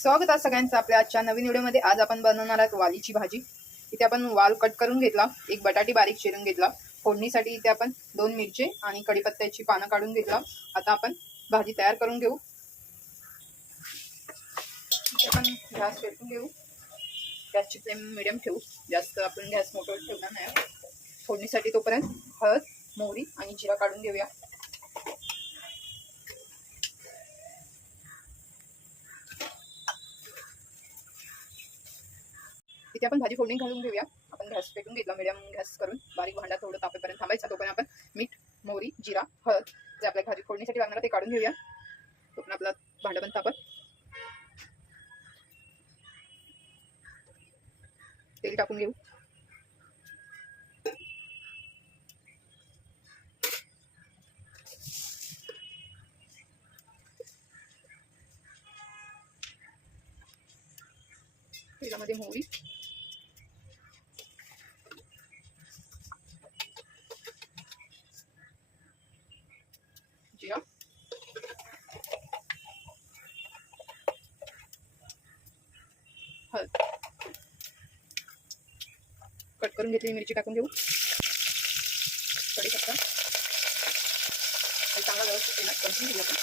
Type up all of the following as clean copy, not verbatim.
स्वागत आहे सगळ्यांचं आपल्या आजच्या नवीन व्हिडिओमध्ये। आज आपण बनवणार आहोत वालीची भाजी। इथे आपण वाल कट करून घेतला, एक बटाटी बारीक चिरून घेतला, फोडणीसाठी इथे आपण 2 मिरची आणि कढीपत्त्याची पानं काढून घेतला। आता आपण भाजी तयार करून घेऊ। आपण गॅस पेटवून घेऊ, गॅसची फ्लेम मीडियम ठेवू, जास्त आपण गॅस मोठा ठेवणार नाही। फोडणीसाठी तोपर्यंत हळद, मोहरी आणि जिरा काढून घेऊया। इथे आपण भाजी फोडणी घालून घेऊया। आपण गॅस पेटून घेतला मीडियम गॅस करून, बारीक भांडा थोडं तापेपर्यंत थांबायचा। तोपर्यंत आपण मीठ, मोहरी, जिरा, हळद जे आपल्या भाजी फोडणीसाठी लागणार ते काढून घेऊया। तोपर्यंत आपला भांडा पण तापत। तेल टाकून घेऊ। तेलामध्ये मोहरी, जिरा, हळद, कट करून घेतलेली मिरची टाकून घेऊ। कढीपत्ता चांगला व्यवस्थित तेलात परतून घेऊ आपण।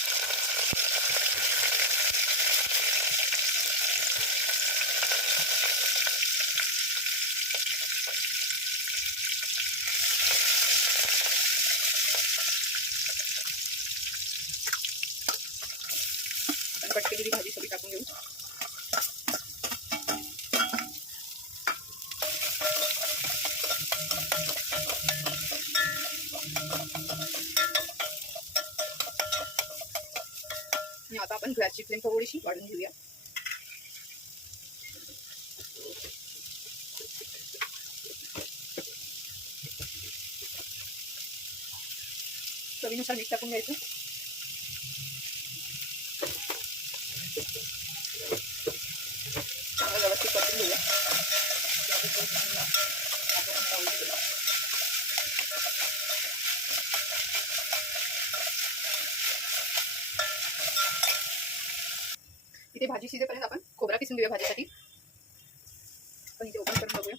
कट केलेली भाजी सगळी टाकून घेऊ। आणि आता आपण गॅसची फ्लेम थोडीशी वाढवून घेऊया। चवीनुसार मीठ टाकून घ्यायचं। चांगलं व्यवस्थित परतून घेऊया। इथे भाजी शिजेपर्यंत आपण खोबरा किसून घेऊया भाजीसाठी। आपण इथे ओपन करून बघूया।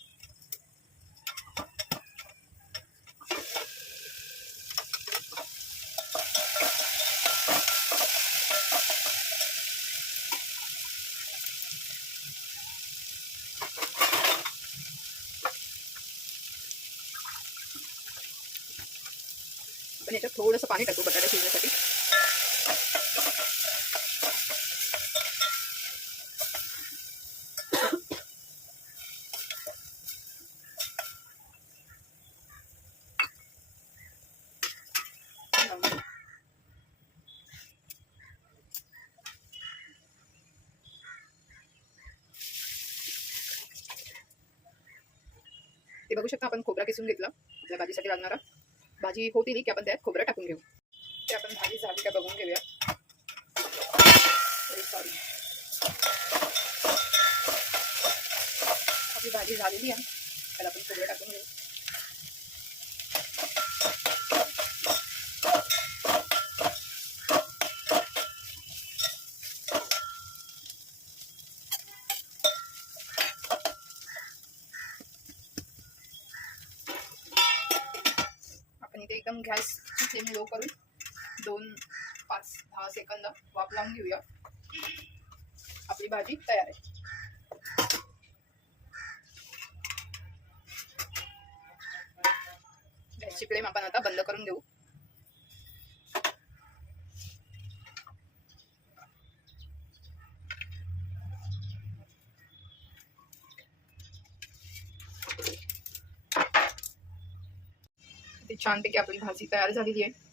पण याच्यात थोडंसं पाणी टाकू बटाटा शिजण्यासाठी। ते बघू शकता आपण खोबरा किसून घेतला आपल्या भाजीसाठी लागणारा। भाजी होती की आपण त्यात खोबरा टाकून घेऊ। ते आपण भाजी झाली का बघून घेऊया। सॉरी, आपली भाजी झालेली आहे, त्याला आपण खोबरा टाकून घेऊ। इथे एकदम गॅसची फ्लेम लो करून 2-5-10 सेकंद वाफ लावून घेऊया। आपली भाजी तयार आहे। गॅसची फ्लेम आपण आता बंद करून देऊ। छानपैकी आपली भाजी तयार झालेली आहे।